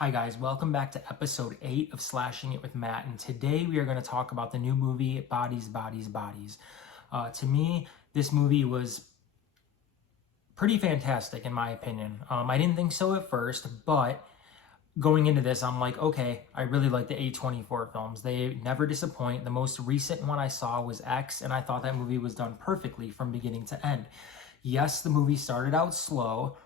Hi guys, welcome back to episode 8 of Slashing It with Matt, and today we are going to talk about the new movie Bodies, Bodies, Bodies. To me, this movie was pretty fantastic in my opinion. I didn't think so at first, but going into this, I'm like, okay, I really like the A24 films. They never disappoint. The most recent one I saw was X, and I thought that movie was done perfectly from beginning to end. Yes, the movie started out slow,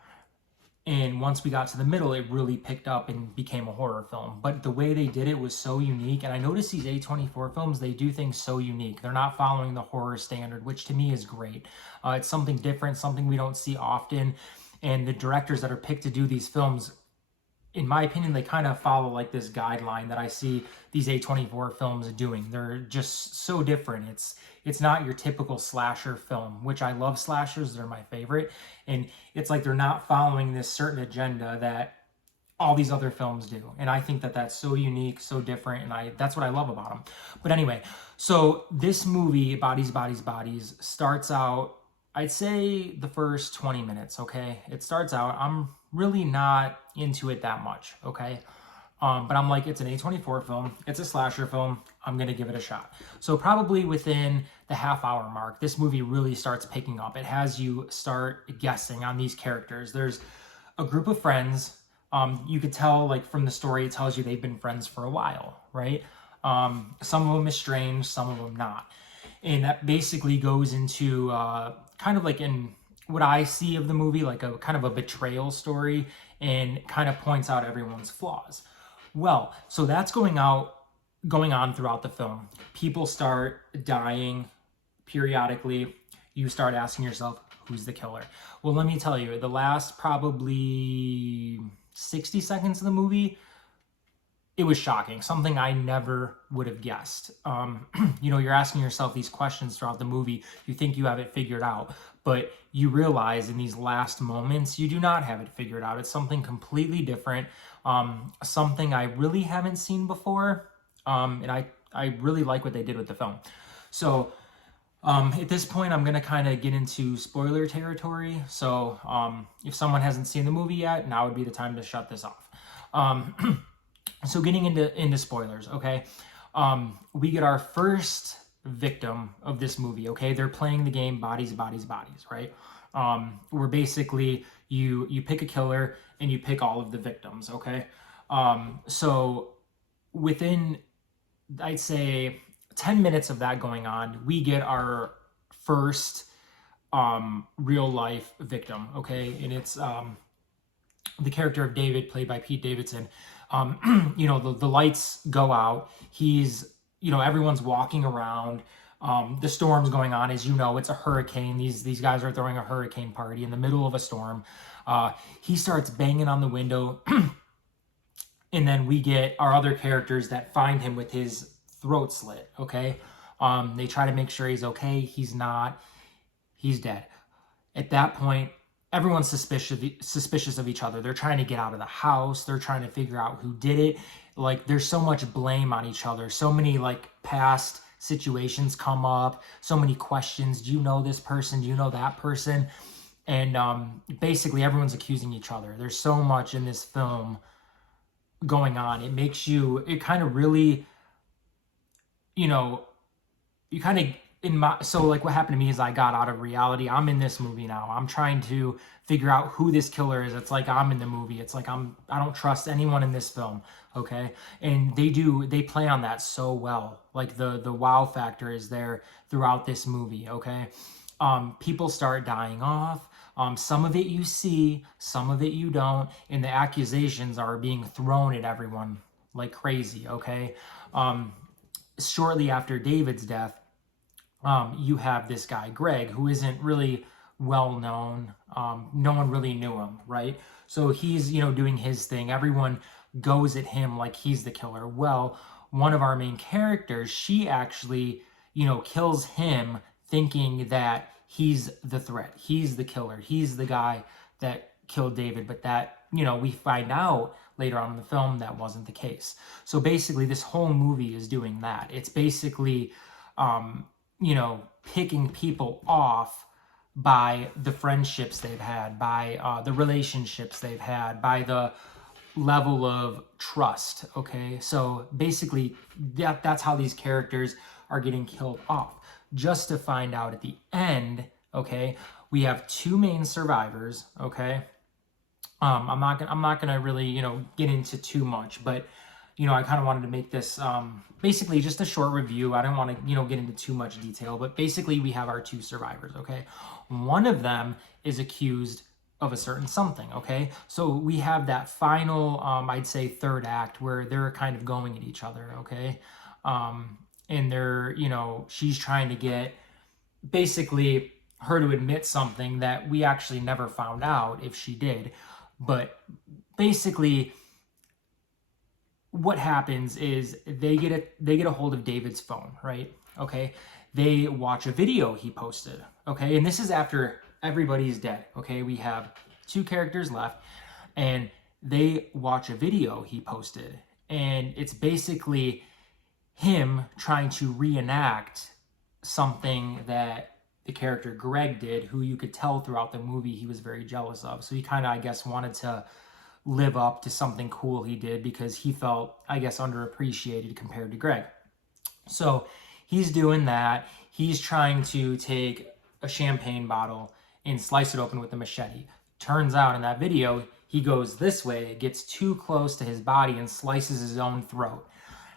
and once we got to the middle, it really picked up and became a horror film. But the way they did it was so unique. And I noticed these A24 films, they do things so unique. They're not following the horror standard, which to me is great. It's something different, something we don't see often. And the directors that are picked to do these films, in my opinion, they kind of follow like this guideline that I see these A24 films doing. They're just so different. It's not your typical slasher film, which I love slashers. They're my favorite. And it's like they're not following this certain agenda that all these other films do. And I think that that's so unique, so different, and that's what I love about them. But anyway, so this movie, Bodies, Bodies, Bodies, starts out, I'd say the first 20 minutes, okay? It starts out, I'm really not into it that much, okay? But I'm like, it's an A24 film, it's a slasher film, I'm gonna give it a shot. So probably within the half-hour mark, this movie really starts picking up. It has you start guessing on these characters. There's a group of friends. You could tell, like, from the story, it tells you they've been friends for a while, right? Some of them estranged, some of them not. And that basically goes into kind of like in what I see of the movie, like a kind of a betrayal story, and kind of points out everyone's flaws. Well, so that's going on throughout the film. People start dying periodically. You start asking yourself, who's the killer? Well, let me tell you, the last probably 60 seconds of the movie, it was shocking. Something I never would have guessed. You're asking yourself these questions throughout the movie. You think you have it figured out, but you realize in these last moments, you do not have it figured out. It's something completely different, something I really haven't seen before, and I really like what they did with the film. So at this point, I'm going to kind of get into spoiler territory. So if someone hasn't seen the movie yet, now would be the time to shut this off. So getting into spoilers, okay? We get our first victim of this movie, okay? They're playing the game Bodies, Bodies, Bodies, right? Where basically you pick a killer and you pick all of the victims, okay? So within, I'd say, 10 minutes of that going on, we get our first real life victim, okay? And it's the character of David, played by Pete Davidson. The lights go out. Everyone's walking around. The storm's going on. As you know, it's a hurricane. These guys are throwing a hurricane party in the middle of a storm. He starts banging on the window. And then we get our other characters that find him with his throat slit, okay? They try to make sure he's okay. He's not. He's dead. At that point, everyone's suspicious of each other. They're trying to get out of the house. They're trying to figure out who did it. Like, there's so much blame on each other. So many, like, past situations come up. So many questions. Do you know this person? Do you know that person? And basically, everyone's accusing each other. There's so much in this film going on. It kind of really, you kind of, so like what happened to me is I got out of reality. I'm in this movie now. I'm trying to figure out who this killer is. It's like I'm in the movie. It's like I don't trust anyone in this film, okay? And they play on that so well. Like the wow factor is there throughout this movie, okay? People start dying off. Some of it you see, some of it you don't, and the accusations are being thrown at everyone like crazy, okay? Shortly after David's death, you have this guy, Greg, who isn't really well known. No one really knew him, right? So he's, doing his thing. Everyone goes at him like he's the killer. Well, one of our main characters, she actually, kills him thinking that he's the threat. He's the killer. He's the guy that killed David. But that, we find out later on in the film that wasn't the case. So basically, this whole movie is doing that. It's basically, picking people off by the friendships they've had, by the relationships they've had, by the level of trust, okay? So basically, that's how these characters are getting killed off. Just to find out at the end, okay, we have two main survivors, okay? I'm not gonna really, get into too much, but I kind of wanted to make this basically just a short review. I don't want to, get into too much detail, but basically we have our two survivors, okay? One of them is accused of a certain something, okay? So we have that final, I'd say third act where they're kind of going at each other, okay? And they're, she's trying to get basically her to admit something that we actually never found out if she did. But basically, what happens is they get a hold of David's phone, right? Okay, they watch a video he posted. Okay, and this is after everybody's dead. Okay, we have two characters left, and they watch a video he posted, and it's basically him trying to reenact something that the character Greg did, who you could tell throughout the movie he was very jealous of. So he kind of, I guess, wanted to live up to something cool he did because he felt, I guess, underappreciated compared to Greg. So he's doing that. He's trying to take a champagne bottle and slice it open with a machete. Turns out in that video, he goes this way, gets too close to his body and slices his own throat.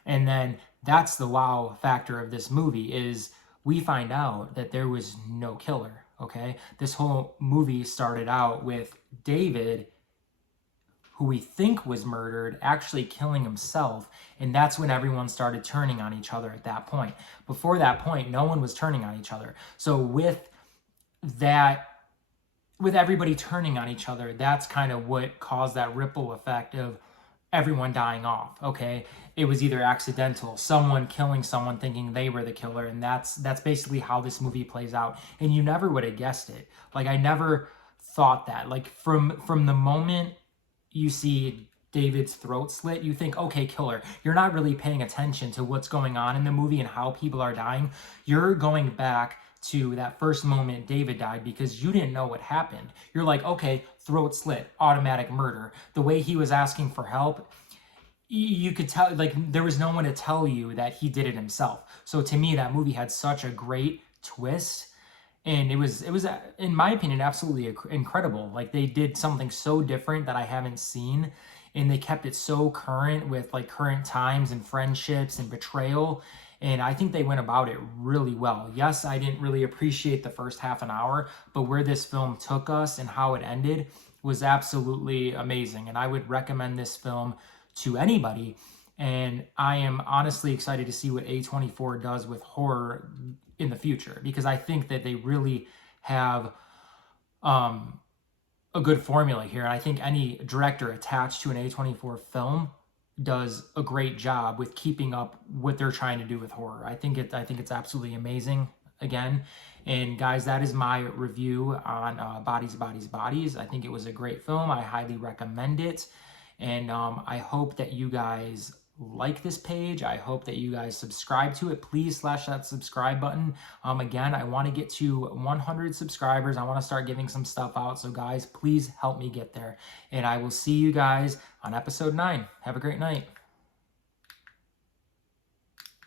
And then that's the wow factor of this movie is we find out that there was no killer, okay? This whole movie started out with David, who we think was murdered, actually killing himself, and that's when everyone started turning on each other at that point. Before that point, no one was turning on each other. So with everybody turning on each other, that's kind of what caused that ripple effect of everyone dying off, okay? It was either accidental, someone killing someone thinking they were the killer, and that's basically how this movie plays out. And you never would have guessed it. Like, I never thought that. Like, from the moment you see David's throat slit, you think, okay, killer. You're not really paying attention to what's going on in the movie and how people are dying. You're going back to that first moment David died because you didn't know what happened. You're like, okay, throat slit, automatic murder. The way he was asking for help, you could tell, like, there was no one to tell you that he did it himself. So to me, that movie had such a great twist, and it was in my opinion absolutely incredible. Like, they did something so different that I haven't seen, and they kept it so current with like current times and friendships and betrayal. And I think they went about it really well. Yes, I didn't really appreciate the first half an hour, but where this film took us and how it ended was absolutely amazing. And I would recommend this film to anybody. And I am honestly excited to see what A24 does with horror in the future, because I think that they really have a good formula here. And I think any director attached to an A24 film does a great job with keeping up what they're trying to do with horror. I think it's absolutely amazing again. And guys, that is my review on Bodies, Bodies, Bodies. I think it was a great film. I highly recommend it. And I hope that you guys like this page. I hope that you guys subscribe to it. Please slash that subscribe button. Again, I want to get to 100 subscribers. I want to start giving some stuff out. So guys, please help me get there. And I will see you guys on episode 9. Have a great night.